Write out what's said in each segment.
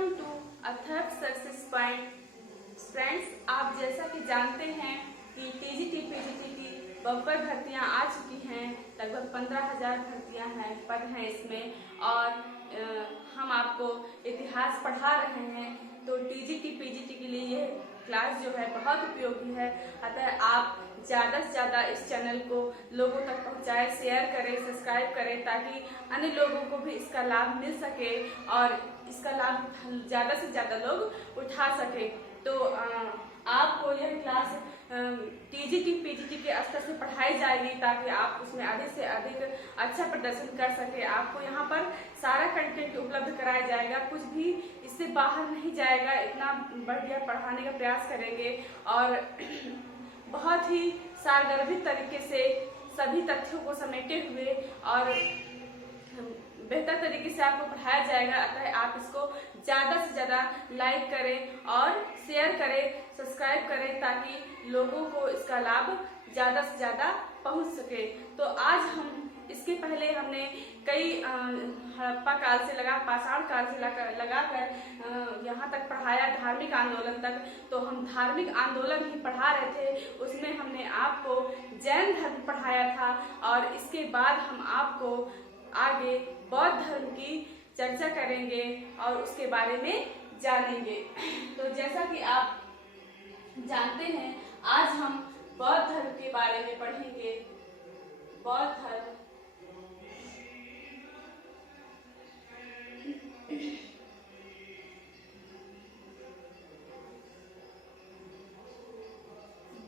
Welcome to Atharva success point. Friends, आप जैसा कि जानते हैं कि टीजीटी पीजीटी की बम्पर भर्तियां आ चुकी हैं। लगभग 15,000 भर्तियां हैं, पद हैं इसमें, और हम आपको इतिहास पढ़ा रहे हैं। तो टीजीटी पीजीटी के लिए ये क्लास जो है बहुत उपयोगी है। अतः आप ज़्यादा से ज़्यादा इस चैनल को लोगों तक पहुंचाएं, शेयर करें, सब्सक्राइब करें, ताकि अन्य लोगों को भी इसका लाभ मिल सके और इसका लाभ ज़्यादा से ज़्यादा लोग उठा सके। तो आपको यह क्लास टीजीटी पीजीटी के स्तर से पढ़ाई जाएगी, ताकि आप उसमें अधिक से अधिक अच्छा प्रदर्शन कर सके। आपको यहाँ पर सारा कंटेंट उपलब्ध कराया जाएगा, कुछ भी इससे बाहर नहीं जाएगा। इतना बढ़िया पढ़ाने का प्रयास करेंगे और बहुत ही सारगर्भित तरीके से सभी तथ्यों को समेटे हुए और बेहतर तरीके से आपको पढ़ाया जाएगा। अतः आप इसको ज़्यादा से ज़्यादा लाइक करें और शेयर करें, सब्सक्राइब करें, ताकि लोगों को इसका लाभ ज़्यादा से ज़्यादा पहुंच सके। तो आज हम इसके पहले हमने कई हड़प्पा काल से लगा पाषाण काल से लगाकर यहाँ तक पढ़ाया, धार्मिक आंदोलन तक। तो हम धार्मिक आंदोलन ही पढ़ा रहे थे, उसमें हमने आपको जैन धर्म पढ़ाया था और इसके बाद हम आपको आगे बौद्ध धर्म की चर्चा करेंगे और उसके बारे में जानेंगे। तो जैसा कि आप जानते हैं, आज हम बौद्ध धर्म के बारे में पढ़ेंगे। बौद्ध धर्म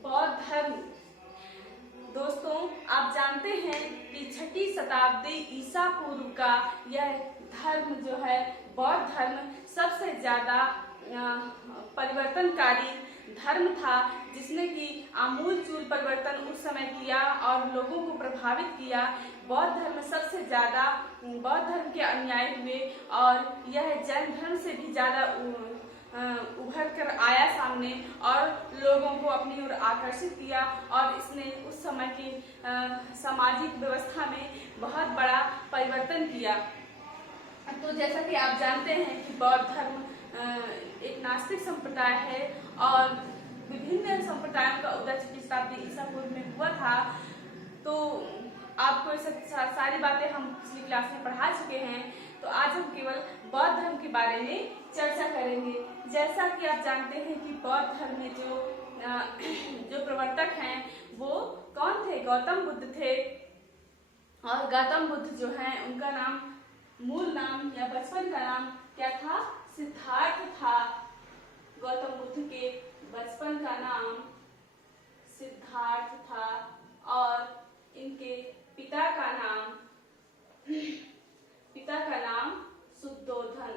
बौद्ध धर्म दोस्तों, आप जानते हैं कि 6ठी शताब्दी ईसा पूर्व का यह धर्म जो है बौद्ध धर्म सबसे ज्यादा परिवर्तनकारी धर्म था, जिसने कि आमूलचूल परिवर्तन उस समय किया और लोगों को प्रभावित किया। बौद्ध धर्म सबसे ज्यादा बौद्ध धर्म के अनुयायी हुए और यह जैन धर्म से भी ज्यादा उभर कर आया सामने और लोगों को अपनी ओर आकर्षित किया और इसने उस समय की सामाजिक व्यवस्था में बहुत बड़ा परिवर्तन किया। तो जैसा कि आप जानते हैं कि बौद्ध धर्म एक नास्तिक संप्रदाय है और विभिन्न संप्रदायों का उदय 6ठी शताब्दी ईसा पूर्व में हुआ था। तो आपको सारी बातें हम पिछली क्लास में पढ़ा चुके हैं। तो आज हम केवल बौद्ध धर्म के बारे में चर्चा करेंगे। जैसा कि आप जानते हैं कि बौद्ध धर्म में जो प्रवर्तक हैं वो कौन थे? गौतम बुद्ध थे। और गौतम बुद्ध जो हैं उनका नाम, मूल नाम या बचपन का नाम क्या था? सिद्धार्थ था। गौतम बुद्ध के बचपन का नाम सिद्धार्थ था और इनके पिता का नाम शुद्धोधन।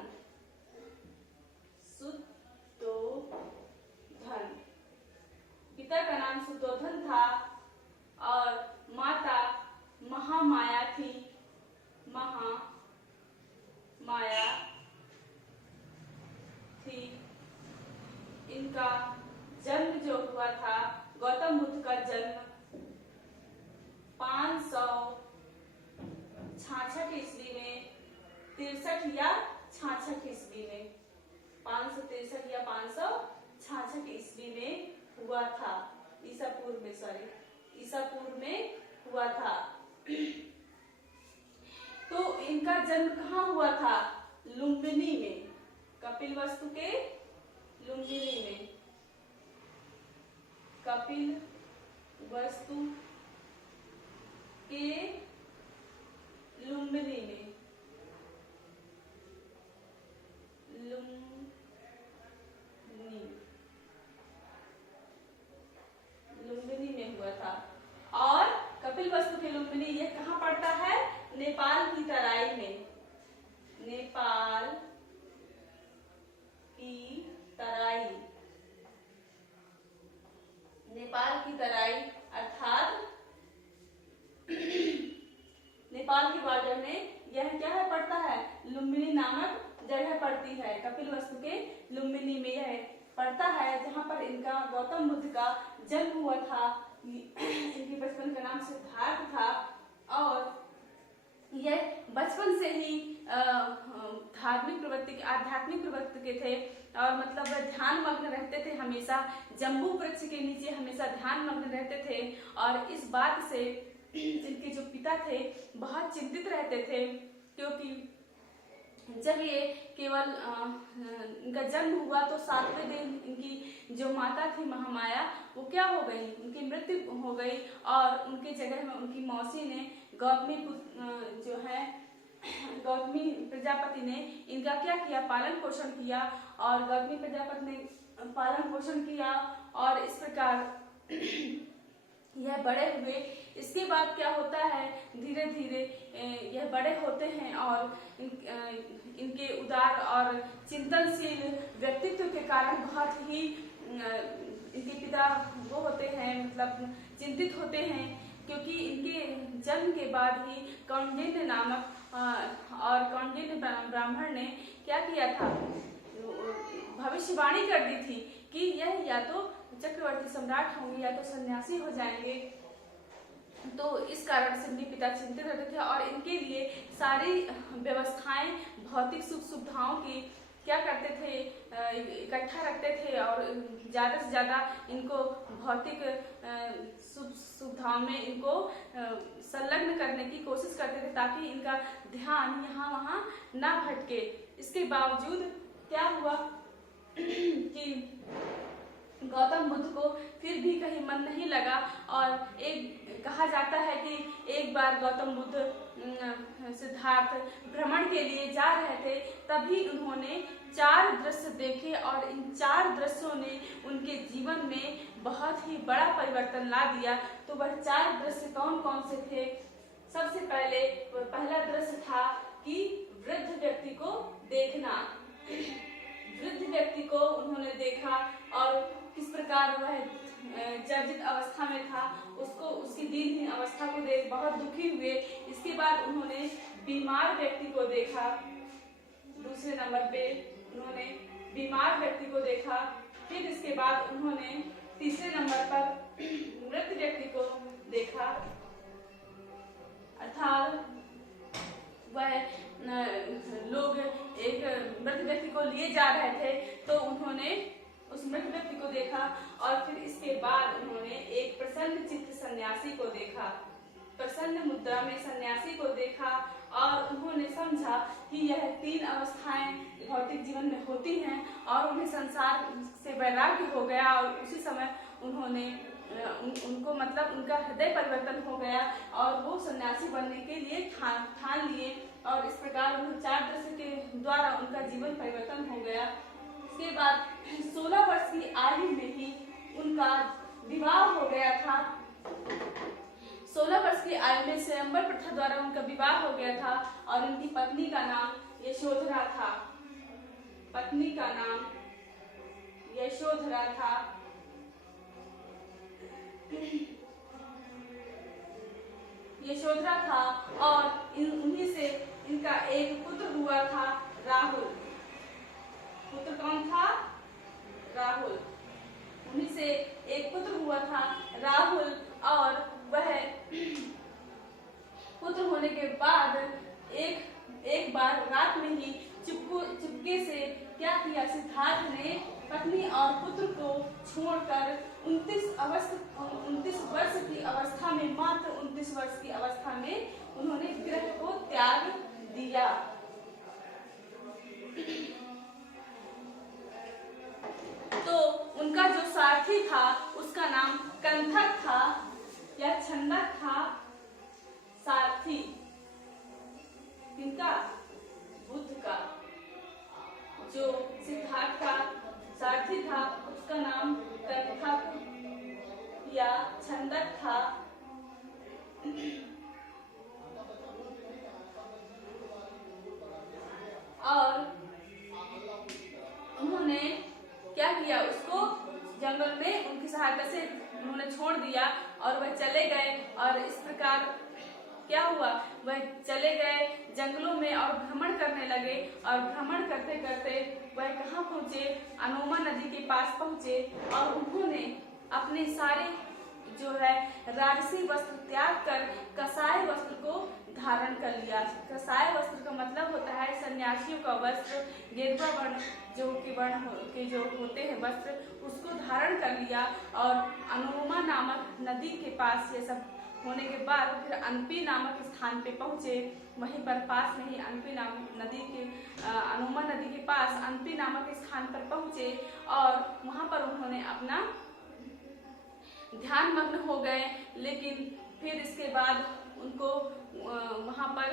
पिता का नाम शुद्धोधन था और माता महामाया थी। इनका जन्म जो हुआ था, गौतम बुद्ध का जन्म 566 ईस्वी में, 63 या 66 ईस्वी में, 563 या 566 ईस्वी में हुआ था। ईसा पूर्व में हुआ था। तो इनका जन्म कहाँ हुआ था? लुम्बिनी में, कपिलवस्तु के लुम्बिनी में, कपिलवस्तु के लुम्बिनी में, लुम्बिनी में हुआ था। और कपिलवस्तु के लुम्बिनी यह कहाँ पड़ता है? नेपाल की तराई में। नेपाल की तराई अर्थात नेपाल के बॉर्डर में यह क्या है पड़ता है? लुम्बिनी नामक जगह पड़ती है। कपिलवस्तु के लुम्बिनी में यह पड़ता है, जहाँ पर इनका गौतम बुद्ध का जन्म हुआ था। इनके बचपन का नाम सिद्धार्थ था और यह बचपन से ही धार्मिक प्रवृत्ति के, आध्यात्मिक प्रवृत्ति के थे और मतलब वह ध्यान मग्न रहते थे, हमेशा जम्बू वृक्ष के नीचे हमेशा ध्यान मग्न रहते थे। और इस बात से इनके जो पिता थे बहुत चिंतित रहते थे, क्योंकि जब ये केवल इनका जन्म हुआ तो 7वें दिन इनकी जो माता थी महामाया वो क्या हो गई, उनकी मृत्यु हो गई और उनके जगह में उनकी मौसी ने गौतमी जो है गौतमी प्रजापति ने इनका क्या किया, पालन पोषण किया। और गौतमी प्रजापति ने पालन पोषण किया और इस प्रकार यह बड़े हुए। इसके बाद क्या होता है, धीरे धीरे यह बड़े होते हैं और इनके उदार और चिंतनशील व्यक्तित्व के कारण बहुत ही इनके पिता वो होते हैं, मतलब चिंतित होते हैं, क्योंकि इनके जन्म के बाद ही कौंडिन्य नामक और कौंडिन्य ब्राह्मण ने क्या किया था, भविष्यवाणी कर दी थी कि यह या तो चक्रवर्ती सम्राट होंगे या तो सन्यासी हो जाएंगे। तो इस कारण से इनके पिता चिंतित रहते थे और इनके लिए सारी व्यवस्थाएं भौतिक सुख सुविधाओं की क्या करते थे, इकट्ठा रखते थे और ज़्यादा से ज़्यादा इनको भौतिक सुख सुविधाओं में इनको संलग्न करने की कोशिश करते थे ताकि इनका ध्यान यहाँ वहाँ ना भटके। इसके बावजूद क्या हुआ कि गौतम बुद्ध को फिर भी कहीं मन नहीं लगा और एक कहा जाता है कि एक बार गौतम बुद्ध सिद्धार्थ भ्रमण के लिए जा रहे थे, तभी उन्होंने 4 दृश्य देखे और इन 4 दृश्यों ने उनके जीवन में बहुत ही बड़ा परिवर्तन ला दिया। तो वह 4 दृश्य कौन कौन से थे? सबसे पहला दृश्य था कि वृद्ध व्यक्ति को देखना। वृद्ध व्यक्ति को उन्होंने देखा और किस प्रकार वह जर्जरित अवस्था में था, उसको उसकी दीनहीन अवस्था को देख बहुत दुखी हुए। इसके बाद उन्होंने बीमार व्यक्ति को देखा, दूसरे नंबर पे उन्होंने बीमार व्यक्ति को देखा। फिर इसके बाद उन्होंने तीसरे नंबर पर मृत व्यक्ति को देखा, अर्थात वह लोग एक मृत व्यक्ति को लिए जा रहे थे तो उन्होंने उस मृत व्यक्ति को देखा। और फिर इसके बाद उन्होंने एक प्रसन्न चित्त सन्यासी को देखा, प्रसन्न मुद्रा में सन्यासी को देखा और उन्होंने समझा कि यह 3 अवस्थाएं भौतिक जीवन में होती हैं और उन्हें संसार से वैराग्य हो गया और उसी समय उन्होंने उनको मतलब उनका हृदय परिवर्तन हो गया और वो सन्यासी बनने के लिए ठान लिए और इस प्रकार 4 दृश्य के द्वारा उनका जीवन परिवर्तन हो गया। इसके बाद 16 वर्ष की आयु में ही उनका विवाह हो गया था। 16 वर्ष की आयु में स्वयंवर प्रथा द्वारा उनका विवाह हो गया था और उनकी पत्नी का नाम यशोधरा था। पत्नी का नाम यशोधरा था। यशोधरा था और उन्हीं से इनका एक पुत्र हुआ था, राहुल। पुत्र कौन था? राहुल। उन्हीं से एक पुत्र हुआ था, राहुल। और वह पुत्र होने के बाद एक बार रात में ही चुपके से क्या किया, सिद्धार्थ ने पत्नी और पुत्र को छोड़कर 29 वर्ष की अवस्था में, मात्र 29 वर्ष की अवस्था में उन्होंने गृह को त्याग दिया। तो उनका जो सारथी था उसका नाम कंथक था या छंदक था। सारथी किनका? बुद्ध का। जो सिद्धार्थ का सारथी था उसका नाम कंथक या छंदक था। और उन्होंने क्या किया, उसको जंगल में उनकी सहायता से उन्होंने छोड़ दिया और वह चले गए। और इस प्रकार क्या हुआ, वह चले गए जंगलों में और भ्रमण करने लगे और भ्रमण करते करते वह कहाँ पहुँचे, अनोमा नदी के पास पहुँचे और उन्होंने अपने सारे जो है राजसी वस्त्र त्याग कर कसाय वस्त्र को धारण कर लिया। कसाय वस्त्र का मतलब होता है सन्यासियों का वस्त्र, गेरुआ वर्ण जो कि वर्ण के जो होते हैं वस्त्र, उसको धारण कर लिया। और अनुमा नामक नदी के पास ये सब होने के बाद फिर अनपी नामक स्थान पे पहुँचे। वहीं पर पास में ही अनपी नामक नदी के अनुमा नदी के पास अनपी नामक स्थान पर पहुँचे और वहाँ पर उन्होंने अपना ध्यान मग्न हो गए। लेकिन फिर इसके बाद उनको वहाँ पर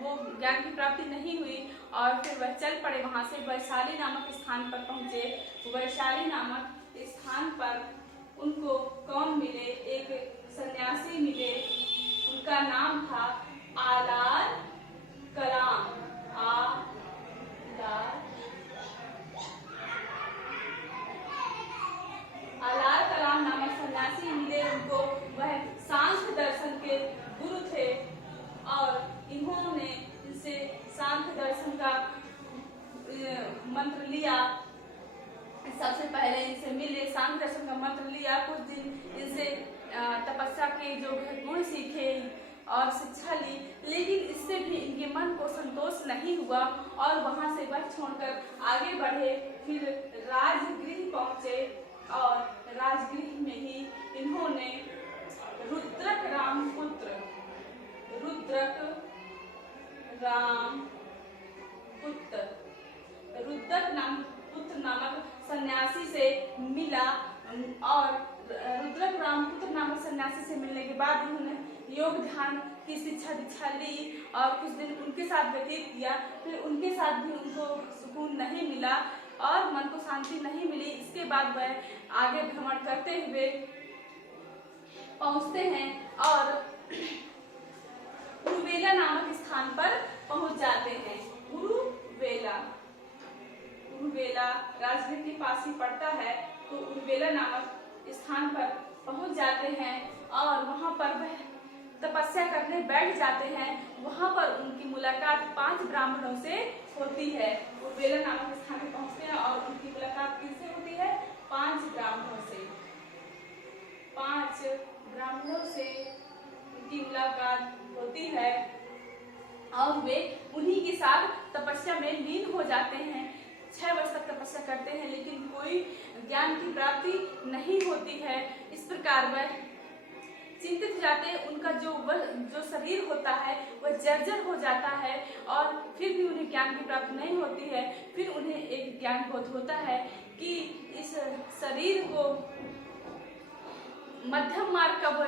वो ज्ञान की प्राप्ति नहीं हुई और फिर वह चल पड़े। वहाँ से वैशाली नामक स्थान पर पहुँचे। वैशाली नामक स्थान पर उनको कौन मिले? एक सन्यासी मिले, उनका नाम था आलार कलाम। आलार कलाम नामक सन्यासी मिले उनको। वह सांख्य दर्शन के गुरु थे और इन्होंने इनसे सांख्य दर्शन का मंत्र लिया। सबसे पहले इनसे मिले, सांख्य दर्शन का मंत्र लिया, कुछ दिन इनसे तपस्या के जो गुण सीखे और शिक्षा ली। लेकिन इससे भी इनके मन को संतोष नहीं हुआ और वहां से वह छोड़कर आगे बढ़े। फिर राजगृह पहुंचे और राजगृह में ही इन्होंने रुद्रक राम पुत्र नामक सन्यासी से मिला और रुद्रक राम पुत्र नामक सन्यासी से मिलने के बाद उन्होंने योग ध्यान की शिक्षा दीक्षा ली और कुछ दिन उनके साथ व्यतीत किया। फिर उनके साथ भी उनको सुकून नहीं मिला और मन को शांति नहीं मिली। इसके बाद वह आगे भ्रमण करते हुए पहुंचते हैं और उरुवेला नामक स्थान पर पहुंच जाते हैं। उरुवेला राजगीर के पास ही पड़ता है, तो उरुवेला नामक स्थान पर पहुंच जाते हैं और वहां पर वह तपस्या करने बैठ जाते हैं। वहां पर उनकी मुलाकात 5 ब्राह्मणों से होती है। उरुवेला नामक स्थान पर पहुंचते हैं और उनकी मुलाकात किससे होती है? 5 ब्राह्मणों से। 5 ब्राह्मणों से उनकी मुलाकात होती है और वे उन्हीं के साथ तपस्या में लीन हो जाते हैं। 6 वर्ष तक तपस्या करते हैं लेकिन कोई ज्ञान की प्राप्ति नहीं होती है। इस प्रकार वह चिंतित हो जाते हैं। उनका जो शरीर होता है वह जर्जर हो जाता है और फिर भी उन्हें ज्ञान की प्राप्ति नहीं होती है। फिर उन्हें एक ज्ञान बोध होता है कि इस शरीर को मध्यम मार्ग का वो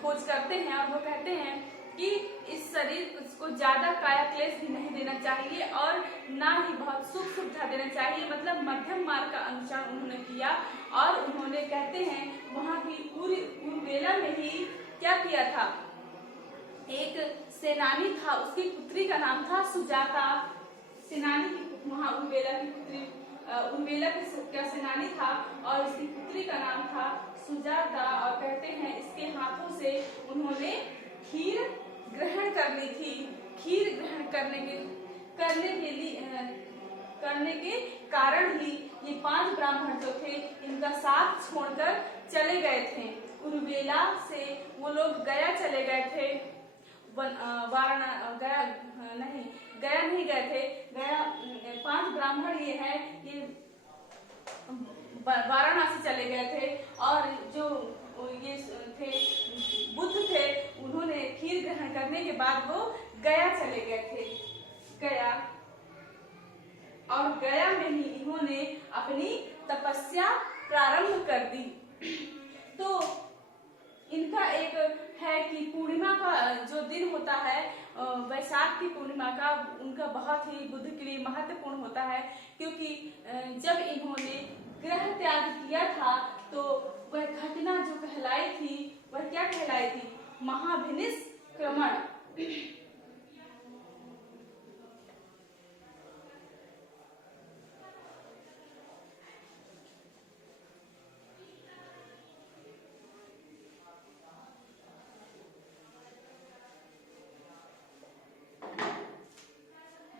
खोज करते हैं और वो कहते हैं कि इस शरीर को ज्यादा काया क्लेश भी नहीं देना चाहिए और ना ही बहुत सुख सुविधा देना चाहिए। मतलब मध्यम मार्ग का अनुसरण उन्होंने किया और उन्होंने कहते हैं वहां की उरुवेला में ही क्या किया था? एक सेनानी था, उसकी पुत्री का नाम था सुजाता। सेनानी की वहां उरुवेला की पुत्री उरुवेला का सेनानी था और इसकी पुत्री का नाम था सुजाता। और कहते हैं इसके हाथों से उन्होंने खीर ग्रहण कर ली थी। खीर ग्रहण करने के कारण ही ये 5 ब्राह्मण जो थे इनका साथ छोड़कर चले गए थे। उरुवेला से वो लोग गया चले गए थे। गया नहीं गए थे। गया 5 ब्राह्मण ये है, ये वाराणसी चले गए थे और जो ये थे बुद्ध थे, उन्होंने खीर ग्रहण करने के बाद वो गया चले गए थे। गया में ही इन्होंने अपनी तपस्या प्रारंभ कर दी। तो इनका एक है कि पूर्णिमा का जो दिन होता है, वैशाख की पूर्णिमा का, उनका बहुत ही बुद्ध के लिए महत्वपूर्ण होता है क्योंकि जब इन्होंने ग्रह त्याग किया था तो वह घटना जो कहलाई थी वह क्या कहलाई थी? महाभिनिष्क्रमण।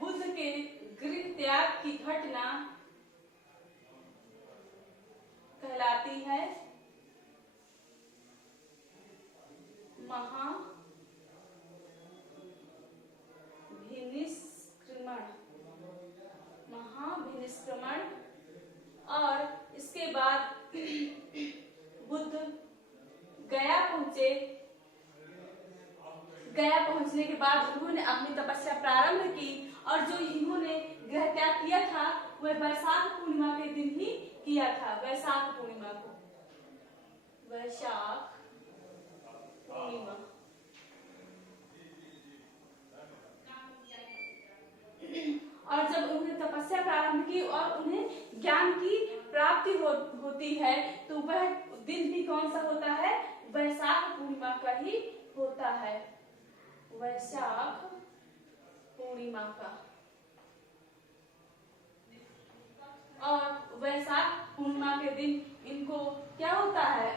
बुद्ध के गृह त्याग की घटना कहलाती है महाभिनिष्क्रमण। संक्रमण। और इसके बाद बुद्ध गया पहुंचे। गया पहुंचने के बाद उन्होंने अपनी तपस्या प्रारंभ की और जो इन्होंने गृह त्याग किया था वह वैशाख पूर्णिमा के दिन ही किया था। वैशाख पूर्णिमा को, वैशाख पूर्णिमा। और जब उन्होंने तपस्या प्रारंभ की और उन्हें ज्ञान की प्राप्ति होती है तो वह दिन भी कौन सा होता है? वैशाख पूर्णिमा का ही होता है, वैशाख पूर्णिमा का। और वैशाख पूर्णिमा के दिन इनको क्या होता है?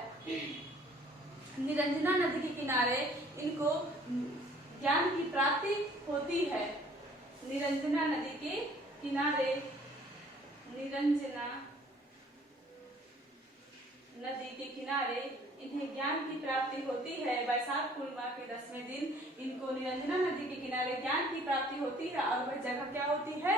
निरंजना नदी के किनारे इनको ज्ञान की प्राप्ति होती है। निरंजना नदी के किनारे, निरंजना नदी के किनारे इन्हें ज्ञान की प्राप्ति होती है। वैशाख पूर्णिमा के 10वें दिन इनको निरंजना नदी के किनारे ज्ञान की प्राप्ति होती है और वह जगह क्या होती है?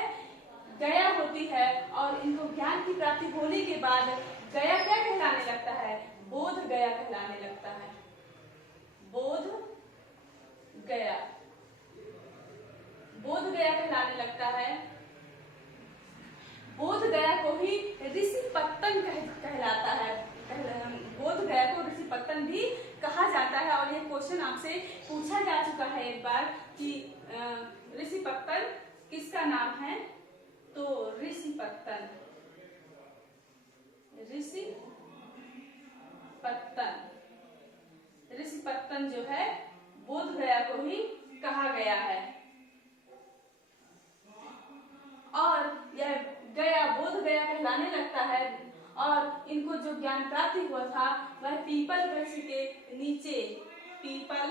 गया होती है। और इनको ज्ञान की प्राप्ति होने के बाद गया क्या कहलाने लगता है? बोध गया कहलाने लगता है, बोध गया, बोध गया कहलाने लगता है। बोध गया को ही ऋषि पत्तन कहलाता है। बोध गया को ऋषि पत्तन भी कहा जाता है। और ये क्वेश्चन आपसे पूछा जा चुका है एक बार कि ऋषि पत्तन किसका नाम है? तो ऋषि पत्तन, ऋषि पत्तन, ऋषि पत्तन जो है बोध गया को ही कहा गया है। और यह गया बोध गया कहलाने लगता है। और इनको जो ज्ञान प्राप्ति हुआ था वह पीपल वृक्ष के नीचे, पीपल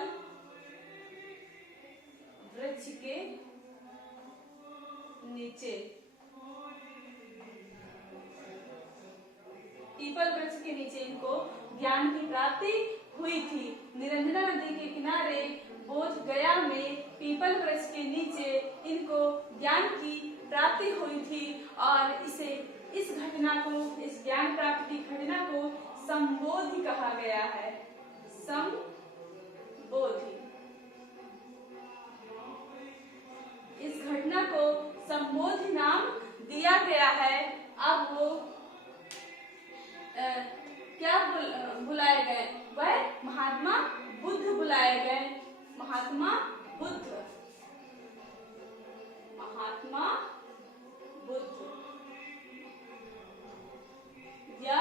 वृक्ष के नीचे, पीपल वृक्ष के नीचे इनको ज्ञान की प्राप्ति हुई थी। निरंजना नदी के किनारे बोध गया में पीपल वृक्ष के नीचे इनको ज्ञान की प्राप्ति हुई थी। और इस घटना को, इस ज्ञान प्राप्ति की घटना को संबोधि कहा गया है, संबोधि। इस घटना को संबोधि नाम दिया गया है। अब वो क्या बुलाए गए? वह महात्मा बुद्ध बुलाए गए, महात्मा बुद्ध, महात्मा बुद्ध या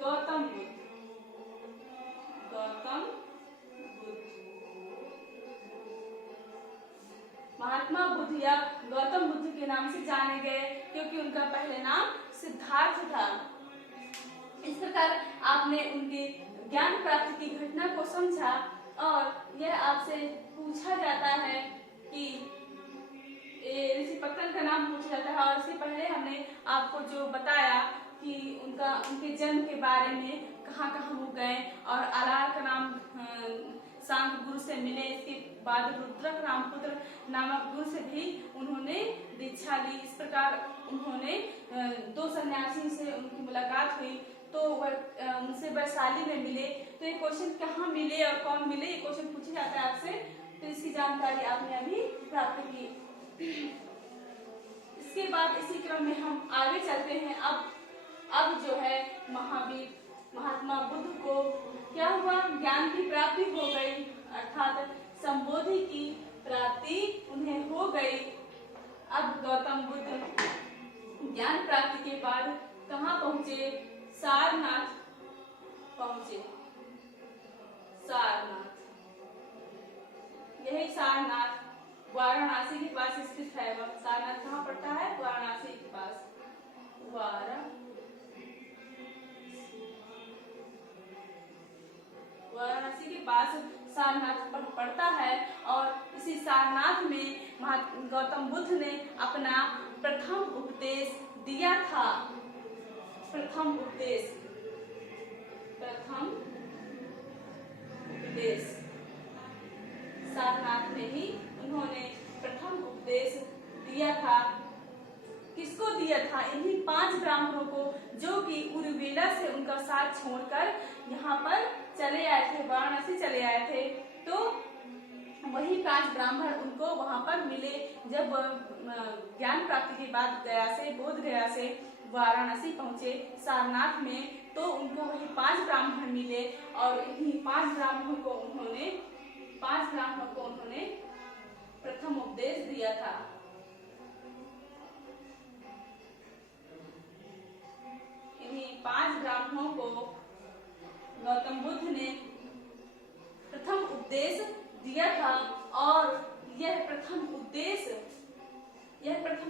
गौतम बुद्ध, गौतम बुद्ध। महात्मा बुद्ध या गौतम बुद्ध के नाम से जाने गए क्योंकि उनका पहले नाम सिद्धार्थ था। इस प्रकार आपने उनके ज्ञान प्राप्ति की घटना को समझा। और यह आपसे पूछा जाता है कि ऋषि पत्तन का नाम पूछा जाता है। और इससे पहले हमने आपको जो बताया कि उनके जन्म के बारे में, कहाँ कहाँ वो गए और आलार का नाम सांग गुरु से मिले। इसके बाद रुद्रक रामपुत्र नामक गुरु से भी उन्होंने दीक्षा ली। इस प्रकार उन्होंने 2 सन्यासी से उनकी मुलाकात हुई तो वह उनसे वैशाली में मिले। तो ये क्वेश्चन कहाँ मिले और कौन मिले, ये क्वेश्चन पूछा जाता है आपसे, तो इसकी जानकारी आपने अभी प्राप्त की। इसके बाद इसी क्रम में हम आगे चलते हैं। अब जो है महावीर महात्मा बुद्ध को क्या हुआ? ज्ञान की प्राप्ति हो गई, अर्थात संबोधि की प्राप्ति उन्हें हो गई। अब गौतम बुद्ध ज्ञान प्राप्ति के बाद कहाँ पहुंचे? सारनाथ पहुंचे, सारनाथ। यही सारनाथ वाराणसी के पास स्थित है। वह सारनाथ कहाँ पड़ता है? वाराणसी के पास, वाराणसी के पास सारनाथ पड़ता है। और इसी सारनाथ में गौतम बुद्ध ने अपना प्रथम उपदेश दिया था। प्रथम उपदेश, प्रथम उपदेश सारनाथ में ही उन्होंने प्रथम उपदेश दिया था। किसको दिया था? इन्हीं 5 विवेला से उनका साथ छोड़कर यहाँ पर चले आए थे, वाराणसी चले आए थे। तो वही 5 ब्राह्मण उनको वहां पर मिले। जब ज्ञान प्राप्ति के बाद गया से, बोध गया से वाराणसी पहुंचे सारनाथ में, तो उनको वही 5 ब्राह्मण मिले और इन्हीं 5 ब्राह्मणों को उन्होंने प्रथम उपदेश दिया था। इन्हीं 5 ब्राह्मणों को गौतम बुद्ध ने प्रथम उपदेश दिया था। और यह प्रथम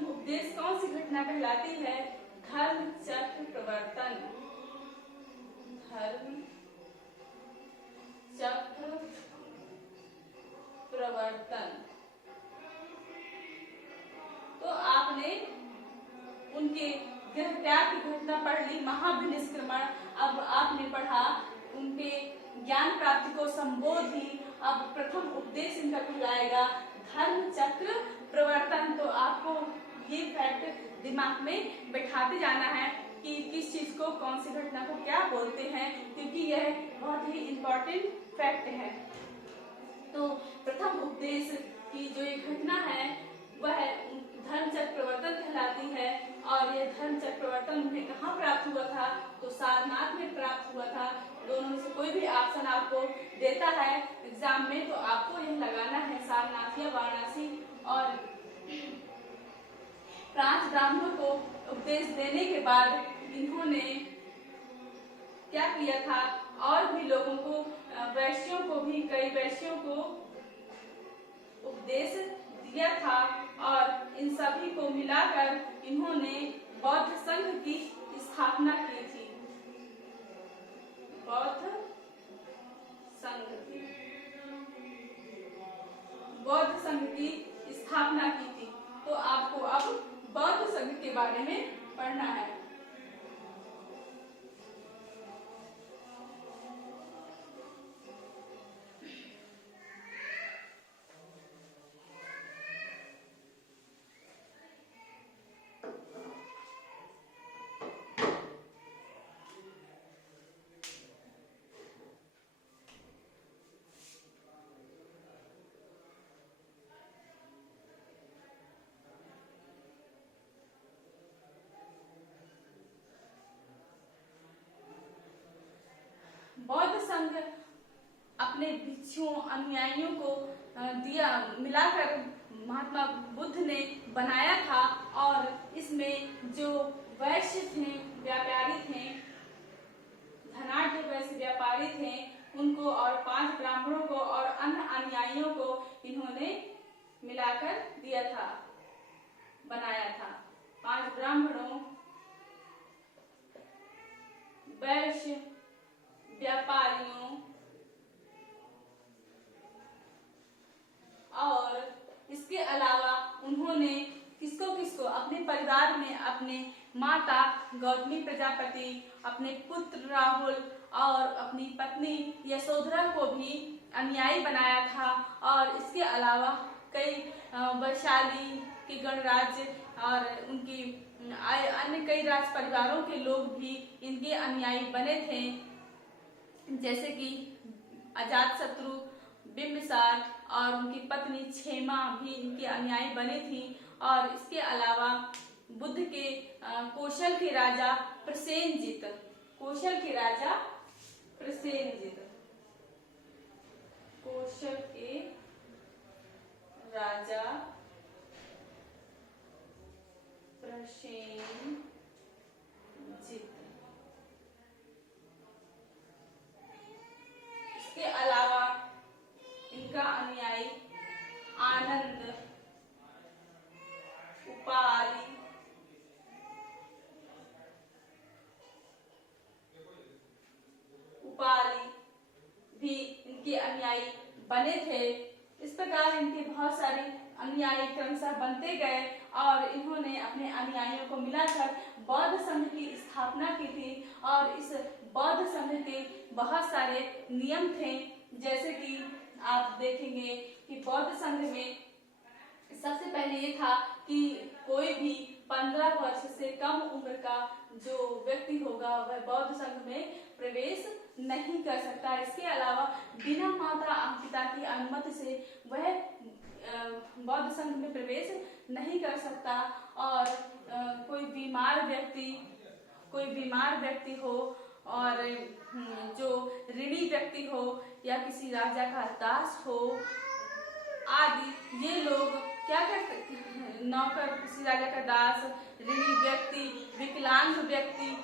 उपदेश कौन सी घटना कहलाती है? धर्म चक्र प्रवर्तन। धर्म चक्र प्रवर्तन। तो आपने उनके गृह त्याग की घटना पढ़ ली, महाभिनिष्क्रमण। अब आपने पढ़ा उनके ज्ञान प्राप्ति को संबोधि। अब प्रथम उपदेश इनका कहलाएगा धर्म चक्र प्रवर्तन। तो आपको ये फैक्ट दिमाग में बैठाते जाना है कि किस चीज को, कौन सी घटना को क्या बोलते हैं, क्योंकि यह बहुत ही इम्पोर्टेंट फैक्ट है। तो प्रथम उपदेश की जो ये घटना है वह धर्म चक्र प्रवर्तन कहलाती है। और यह धर्म चक्र प्रवर्तन उन्हें कहाँ प्राप्त हुआ था? तो सारनाथ में प्राप्त हुआ था। दोनों में से कोई भी ऑप्शन आपको देता है एग्जाम में, तो आपको यह लगाना है सारनाथ या वाराणसी। और 5 ब्राह्मणों को उपदेश देने के बाद इन्होंने क्या किया था? और भी लोगों को, वैश्यों को भी, कई वैश्यों को उपदेश दिया था। और इन सभी को मिलाकर इन्होंने बौद्ध संघ की स्थापना की थी। बौद्ध संघ की स्थापना की थी। तो आपको अब बौद्ध संघ के बारे में पढ़ना है। बौद्ध संघ अपने भिक्षुओं, अनुयायियों को मिलाकर महात्मा बुद्ध ने बनाया था। और इसमें जो वैश्य थे, व्यापारी थे, धनाढ्य वैश्य व्यापारी थे, उनको और 5 ब्राह्मणों को और अन्य अनुयायियों को इन्होंने मिलाकर दिया था, बनाया था। 5 ब्राह्मणों, वैश्य व्यापारियों और इसके अलावा उन्होंने किसको अपने परिवार में अपने माता गौतमी प्रजापति, अपने पुत्र राहुल और अपनी पत्नी यशोधरा को भी अनुयायी बनाया था। और इसके अलावा कई वैशाली के गणराज्य और उनकी अन्य कई राज परिवारों के लोग भी इनके अनुयायी बने थे, जैसे कि अजातशत्रु, बिंबिसार और उनकी पत्नी क्षेमा भी इनके अनुयायी बनी थी। और इसके अलावा बुद्ध के कौशल के राजा प्रसेनजित, कौशल के राजा प्रसेनजित इसके अलावा इनका अनुयायी आनंद, उपाली भी इनके अनुयायी बने थे। इस प्रकार इनके बहुत सारे अनुयायी क्रमशः बनते गए और इन्होंने अपने अनुयायियों को मिलाकर बौद्ध संघ की स्थापना की थी। और इस बौद्ध संघ के बहुत सारे नियम थे, जैसे कि आप देखेंगे कि बौद्ध संघ में सबसे पहले ये था कि कोई भी 15 वर्ष से कम उम्र का जो व्यक्ति होगा वह बौद्ध संघ में प्रवेश नहीं कर सकता। इसके अलावा बिना माता पिता की अनुमति से वह बौद्ध संघ में प्रवेश नहीं कर सकता। और कोई बीमार व्यक्ति हो और जो ऋणी व्यक्ति हो या किसी राजा का दास हो आदि, ये लोग क्या कर सकते हैं, नौकर, किसी राजा का दास, ऋणी व्यक्ति, विकलांग व्यक्ति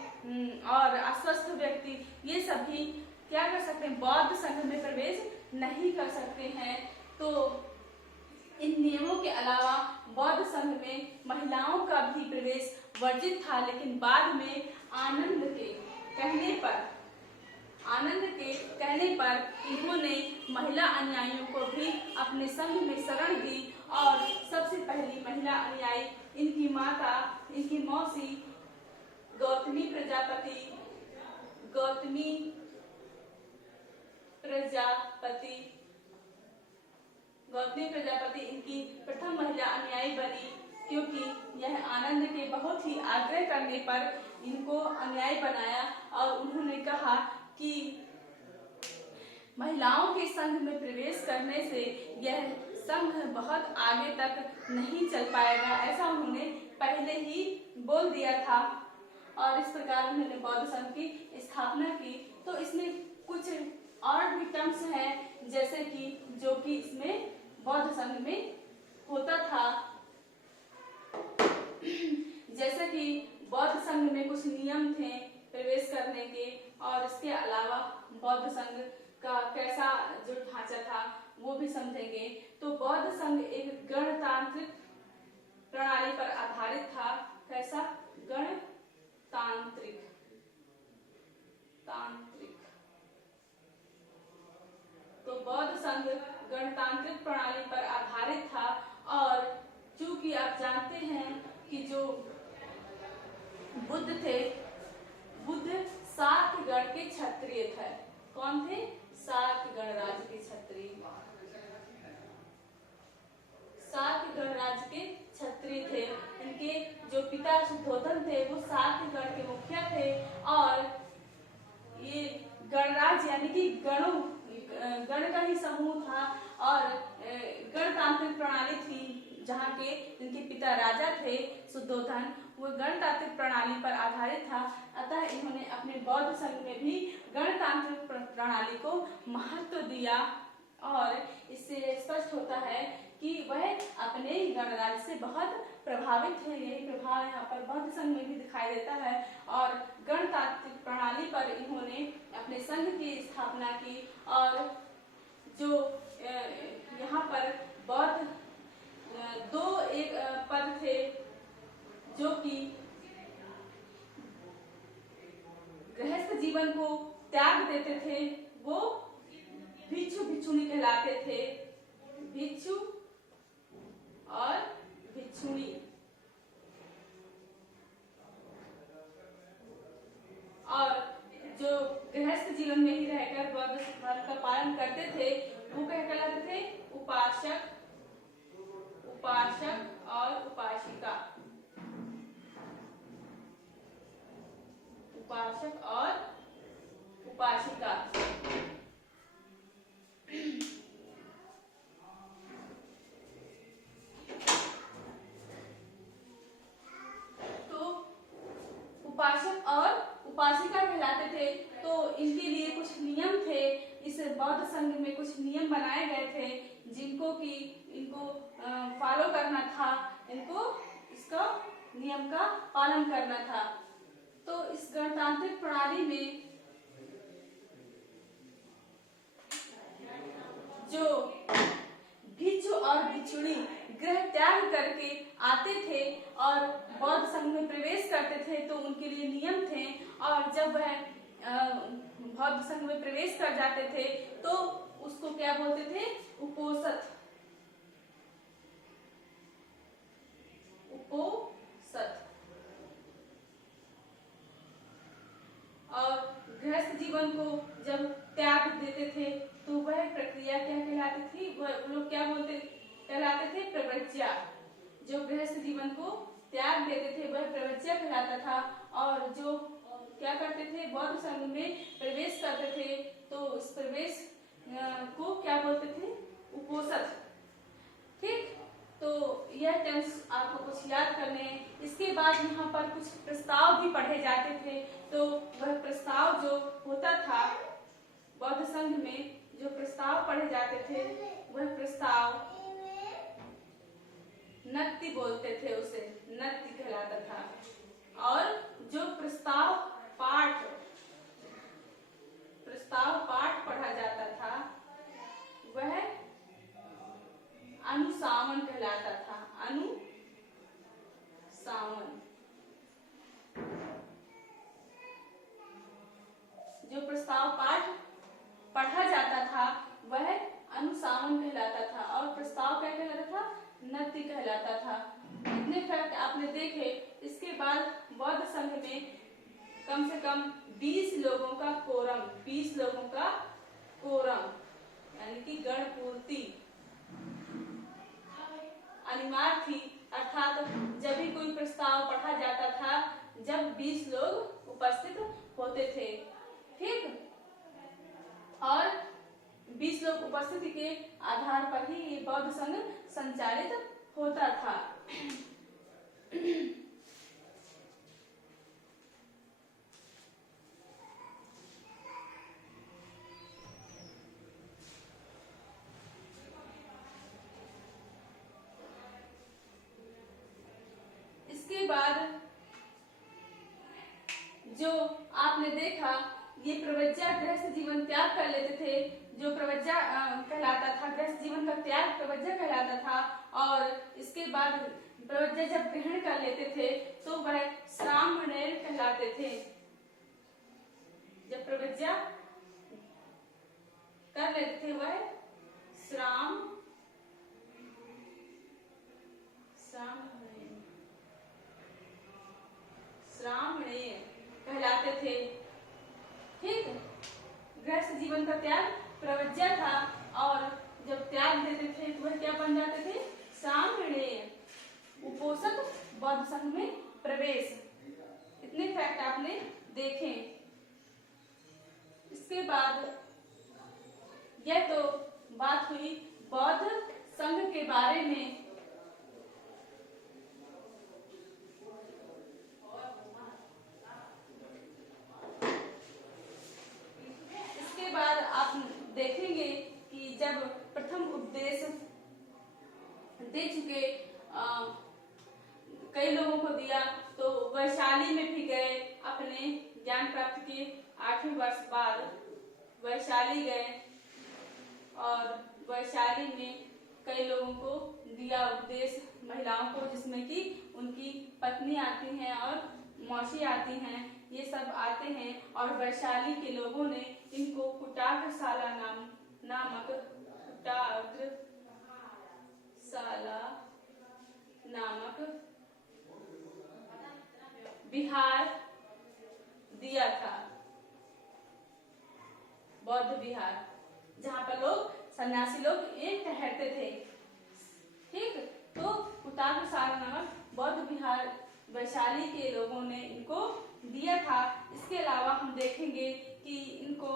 और अस्वस्थ व्यक्ति, ये सभी क्या कर सकते हैं, बौद्ध संघ में प्रवेश नहीं कर सकते हैं। तो इन नियमों के अलावा बौद्ध संघ में महिलाओं का भी प्रवेश वर्जित था, लेकिन बाद में आनंद के कहने पर इन्होंने महिला अनुयायियों को भी अपने संघ में शरण दी। और सबसे पहली महिला अनुयायी इनकी माता, इनकी मौसी गौतमी प्रजापति इनकी प्रथम महिला अनुयायी बनी, क्योंकि यह आनंद के बहुत ही आग्रह करने पर इनको अनुयायी बनाया। और उन्होंने कहा कि महिलाओं के संघ में प्रवेश करने से यह संघ बहुत आगे तक नहीं चल पाएगा, ऐसा उन्होंने पहले ही बोल दिया था। और इस प्रकार उन्होंने बौद्ध संघ की स्थापना की। तो इसमें कुछ और भी टर्म्स हैं, जैसे कि जो कि इसमें बौद्ध संघ में होता था, जैसे कि बौद्ध संघ में कुछ नियम थे प्रवेश करने के। और इसके अलावा बौद्ध संघ का कैसा जो ढांचा था वो भी समझेंगे। तो बौद्ध संघ एक गणतांत्रिक प्रणाली पर आधारित था। कैसा? गणतांत्रिक तो बौद्ध संघ गणतांत्रिक प्रणाली पर आधारित था। और चूंकि आप जानते हैं कि जो बुद्ध थे, बुद्ध 7 गण के क्षत्रिय थे। कौन थे? 7 गणराज्य के क्षत्रिय। 7 गणराज्य के क्षत्रिय थे। इनके जो पिता शुद्धोधन थे वो 7 गण के मुखिया थे। और ये गणराज्य यानी कि गण का ही समूह था और गणतांत्रिक प्रणाली थी, जहाँ के इनके पिता राजा थे शुद्धोधन, वो गणतांत्रिक प्रणाली पर आधारित था। अतः इन्होंने अपने बौद्ध संघ में भी गणतांत्रिक प्रणाली को महत्व दिया। और इससे स्पष्ट होता है कि वह अपने गणराज्य से बहुत प्रभावित है। यही प्रभाव यहाँ पर बौद्ध संघ में भी दिखाई देता है। और गणतांत्रिक प्रणाली पर इन्होंने अपने संघ की स्थापना की। और जो यहाँ पर बौद्ध दो एक पद थे जो कि गृहस्थ जीवन को त्याग देते थे, वो भिक्षु भिक्षुणी कहलाते थे। भिक्षु और भिक्षुणी। और जो गृहस्थ जीवन में ही रहकर बौद्ध धर्म का पालन करते थे वो क्या कहलाते थे? उपासक और उपासिका। उपासक और उपासिका। तो उपासक और उपासिका कहलाते थे। तो इनके लिए कुछ नियम थे। इस बौद्ध संघ में कुछ नियम बनाए गए थे जिनको कि इनको फॉलो करना था, इनको इसका नियम का पालन करना था। तो इस गणतांत्रिक प्रणाली में जो भिक्षु और भिक्षुणी गृह त्याग करके आते थे और बौद्ध संघ में प्रवेश करते थे तो उनके लिए नियम थे। और जब वह बौद्ध संघ में प्रवेश कर जाते थे तो उसको क्या बोलते थे? उपोसत। और गृहस्थ जीवन को जब त्याग देते थे तो वह प्रक्रिया क्या कहलाती थी? वह लोग क्या कहलाते थे? प्रव्रज्या। जो गृहस्थ जीवन को त्याग देते थे वह प्रवज्या कहलाता था। और जो क्या करते थे, बौद्ध संघ में प्रवेश करते थे तो उस प्रवेश को क्या बोलते थे, उपोषद। ठीक, तो यह टर्म्स आपको कुछ याद करने हैं। इसके बाद यहाँ पर कुछ प्रस्ताव भी पढ़े जाते थे। तो वह प्रस्ताव जो होता था बौद्ध संघ में, जो प्रस्ताव पढ़े जाते थे वह प्रस्ताव नत्ति बोलते थे, उसे नत्ति कहलाता था। और जो प्रस्ताव पाठ पढ़ा जाता था वह अनुसावन कहलाता था, अनुसावन। जो प्रस्ताव पाठ पढ़ा जाता था वह अनुसावन कहलाता था और प्रस्ताव क्या कहलाता था, नत्ति कहलाता था। इतने फैक्ट आपने देखे। इसके बाद बौद्ध संघ में कम से कम 20 लोगों का कोरम, 20 लोगों का कोरम यानी कि गणपूर्ति अनिवार्य थी। अर्थात जब भी कोई प्रस्ताव पढ़ा जाता था, जब 20 लोग उपस्थित होते थे। ठीक, और 20 लोग उपस्थिति के आधार पर ही ये बौद्ध संघ संचालित होता था। इसके बाद जो आपने देखा, ये प्रवज्या गृहस्थ जीवन त्याग कर लेते थे। जो प्रवज्या कहलाता था, गृहस्थ जीवन का त्याग प्रवज्या कहलाता था। और इसके बाद प्रवज्या जब ग्रहण कर लेते थे तो वह श्रामणेर कहलाते थे। जब प्रवज्या कर लेते थे वह श्रामणेर कहलाते थे। ठीक, गृहस्थ जीवन का त्याग प्रवज्या था और जब त्याग देते थे तो वह क्या बन जाते थे, श्रामणेर। उपोषद बौद्ध संघ में प्रवेश। इतने फैक्ट आपने देखे। इसके बाद यह तो बात हुई बौद्ध संघ के बारे में। इसके बाद आप देखेंगे कि जब प्रथम उपदेश दे चुके, कई लोगों को दिया, तो वैशाली में भी गए। अपने ज्ञान प्राप्ति के 8वें वर्ष बाद वैशाली गए और वैशाली में कई लोगों को दिया उपदेश, महिलाओं को, जिसमें कि उनकी पत्नी आती हैं और मौसी आती हैं, ये सब आते हैं। और वैशाली के लोगों ने इनको कुटाग्रशाला नामक विहार दिया था, बौद्ध विहार, जहाँ पर लोग, सन्यासी लोग एक ठहरते थे। ठीक, तो कुटाग्रशाला नामक बौद्ध विहार वैशाली के लोगों ने इनको दिया था। इसके अलावा हम देखेंगे कि इनको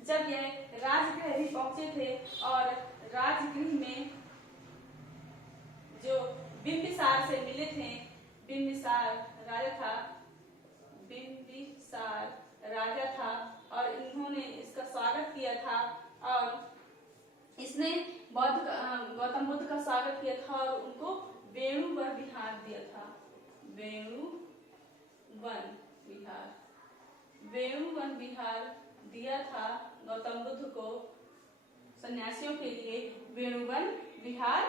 जब यह राजगृह भी पहुंचे थे और राजगृह में जो बिंबिसार से मिले थे, बिंबिसार राजा था और इन्होंने इसका स्वागत किया था और इसने गौतम बुद्ध का स्वागत किया था और उनको वेणुवन विहार दिया था। वेणुवन विहार दिया था गौतम बुद्ध को। सन्यासियों के लिए वेणुवन विहार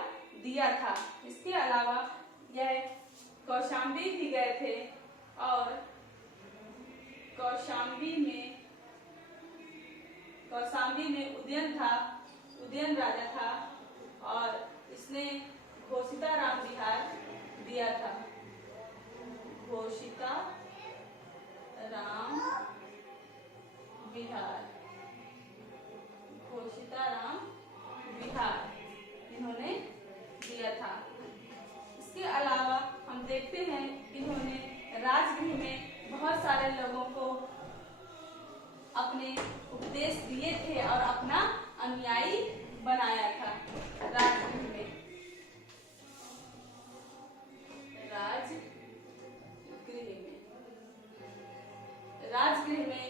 दिया था। इसके अलावा यह कौशाम्बी भी गए थे और कौशाम्बी में उदयन राजा था और इसने घोषिताराम विहार दिया था। घोषिताराम विहार इन्होंने दिया था। इसके अलावा हम देखते हैं सारे लोगों को अपने उपदेश दिए थे और अपना अनुयायी बनाया था। राजगृह में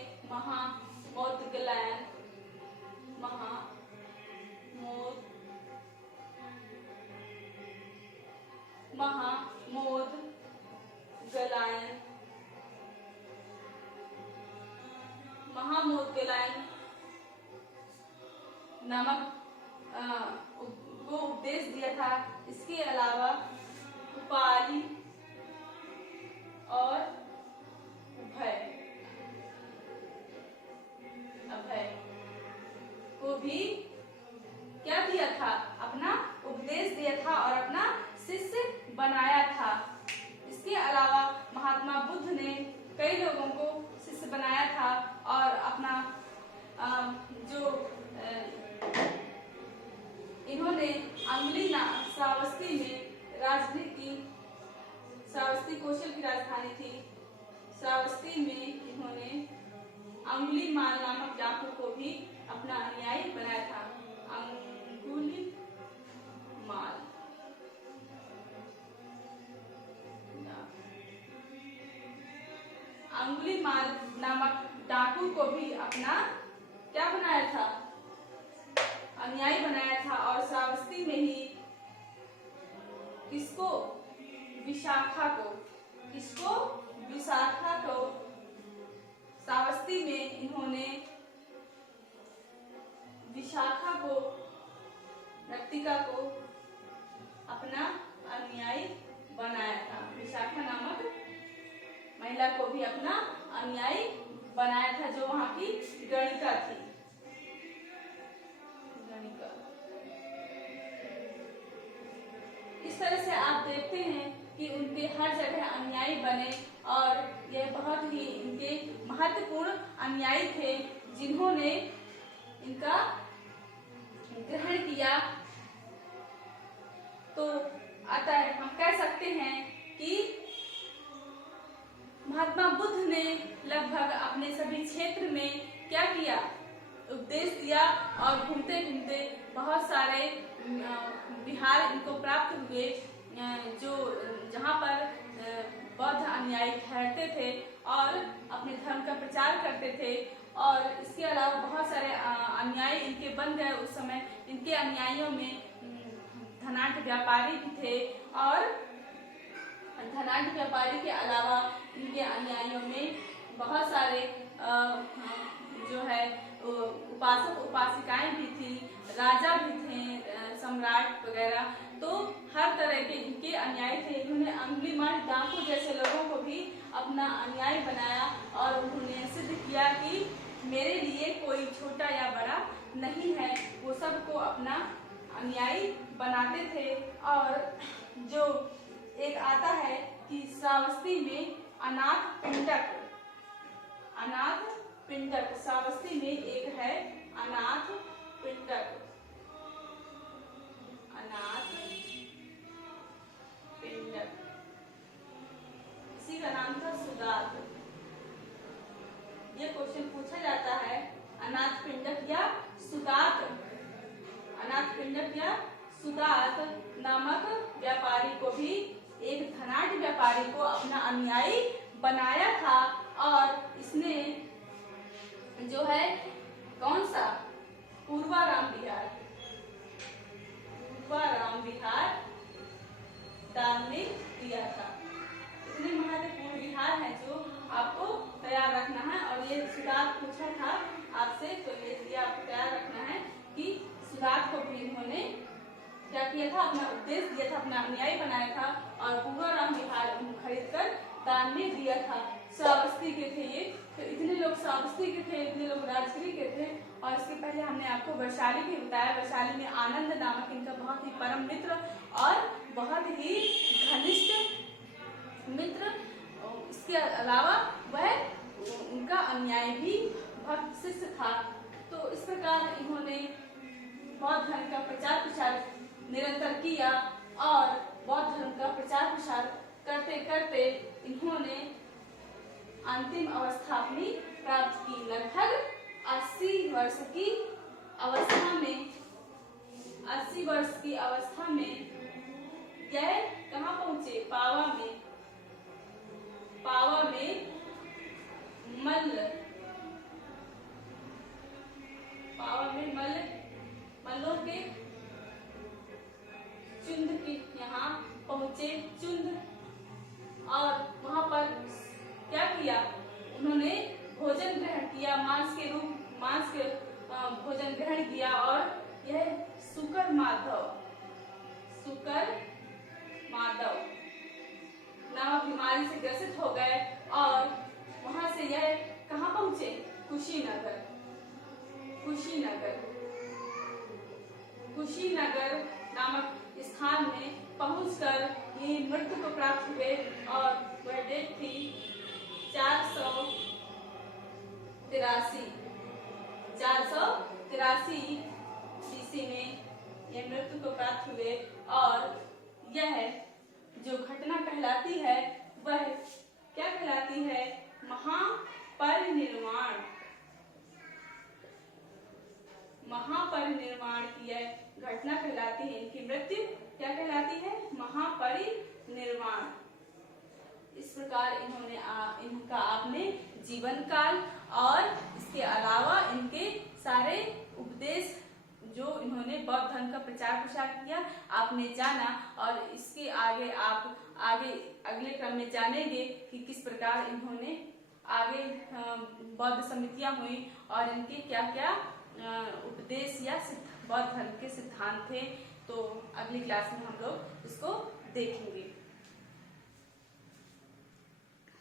महामोदगलायन नामक को उपदेश दिया था। इसके अलावा उपालि और अभय को भी क्या दिया था? अपना उपदेश दिया था और अपना शिष्य बनाया था। इसके अलावा महात्मा बुद्ध ने कई लोगों को शिष्य बनाया था और अपना इन्होंने श्रावस्ती में राजगृह की, श्रावस्ती कौशल की राजधानी थी। श्रावस्ती में इन्होंने अंगुलीमाल नामक डाकू को भी अपना अनुयायी बनाया था। अंगुलीमाल नामक डाकू को भी अपना क्या बनाया था? अनुयायी बनाया था। और श्रावस्ती में ही किसको? विशाखा को श्रावस्ती में इन्होंने विशाखा को, नर्तिका को अपना अनुयायी बनाया था। विशाखा नामक महिला को भी अपना अनुयायी बनाया था, जो वहां की गणिका थी। इस तरह से आप देखते हैं कि उनके हर जगह अनुयायी बने और यह बहुत ही इनके महत्वपूर्ण अनुयायी थे, जिन्होंने इनका ग्रहण किया। तो अतः हम कह सकते हैं कि महात्मा बुद्ध ने लगभग अपने सभी क्षेत्र में क्या किया? उपदेश दिया और घूमते घूमते बहुत सारे विहार इनको प्राप्त हुए, जो जहाँ पर बौद्ध अनुयायी ठहरते थे और अपने धर्म का प्रचार करते थे। और इसके अलावा बहुत सारे अनुयायी इनके बन गए। उस समय इनके अनुयायियों में धनाढ्य व्यापारी भी थे और धनाढ्य व्यापारी के अलावा इनके अनुयायियों में बहुत सारे जो है उपासक उपासिकाएं भी थी, राजा भी थे, सम्राट वगैरह। तो हर तरह के इनके अनुयायी थे। इन्होंने अंगुलीमाल डाकू जैसे लोगों को भी अपना अनुयायी बनाया और उन्होंने सिद्ध किया कि मेरे लिए कोई छोटा या बड़ा नहीं है। वो सबको अपना अनुयायी बनाते थे। और जो एक आता है कि श्रावस्ती में अनाथ पिंडक, श्रावस्ती में एक है अनाथ पिंडक। इसी का नाम था सुदात। ये क्वेश्चन पूछा जाता है, अनाथ पिंडक या सुदात नामक व्यापारी को भी, एक धनाढ्य व्यापारी को अपना अनुयायी बनाया था। और इसने जो है कौन सा पूर्वाराम विहार दान में दिया था। इतने महत्वपूर्ण विहार हैं जो आपको तैयार रखना है। और ये सुदात पूछा था आपसे, तो ये आपको तैयार रखना है कि सुदात को भी इन्होंने क्या किया था? अपना उपदेश दिया था, अपना अनुयायी बनाया था और पूर्वाराम विहार खरीद कर दान में दिया था। श्रावस्ती के थे ये। तो इतने लोग श्रावस्ती के थे, इतने लोग राजगृह के थे। और इसके पहले हमने आपको वैशाली भी बताया। वैशाली में आनंद नामक इनका बहुत ही परम मित्र और बहुत ही घनिष्ठ मित्र, इसके अलावा वह उनका अनुयायी भी भक्त शिष्य था। तो इस प्रकार इन्होंने बौद्ध धर्म का प्रचार प्रसार निरंतर किया और बौद्ध धर्म का प्रचार प्रसार करते करते इन्होंने अंतिम अवस्था अपनी प्राप्त की। लगभग 80 वर्ष की अवस्था में 80 वर्ष की अवस्था में यह कहाँ पहुंचे? पावा में मल्लों के चुंद के यहाँ पहुंचे। चुंद, और वहां पर क्या किया? उन्होंने भोजन ग्रहण किया, मांस के भोजन ग्रहण किया, और यह शुकर माधव नामक बीमारी से ग्रसित हो गए, और वहां से यह कहाँ पहुंचे? कुशीनगर नामक स्थान में पहुंचकर ये मृत्यु को प्राप्त हुए, और वह डेट थी 483 ईस्वी में ये मृत्यु को प्राप्त हुए। और यह जो घटना कहलाती है वह क्या कहलाती है? महापरिनिर्वाण की यह घटना कहलाती है। इनकी मृत्यु क्या कहलाती है? महापरिनिर्वाण। इस प्रकार इनका आपने जीवन काल और इसके अलावा इनके सारे उपदेश जो इन्होंने बौद्ध धर्म का प्रचार प्रसार किया आपने जाना, और इसके आगे आप अगले क्रम में जानेंगे कि किस प्रकार इन्होंने आगे बौद्ध समितियां हुई और इनके क्या क्या उपदेश या बौद्ध धर्म के सिद्धांत थे। तो अगली क्लास में हम लोग इसको देखेंगे।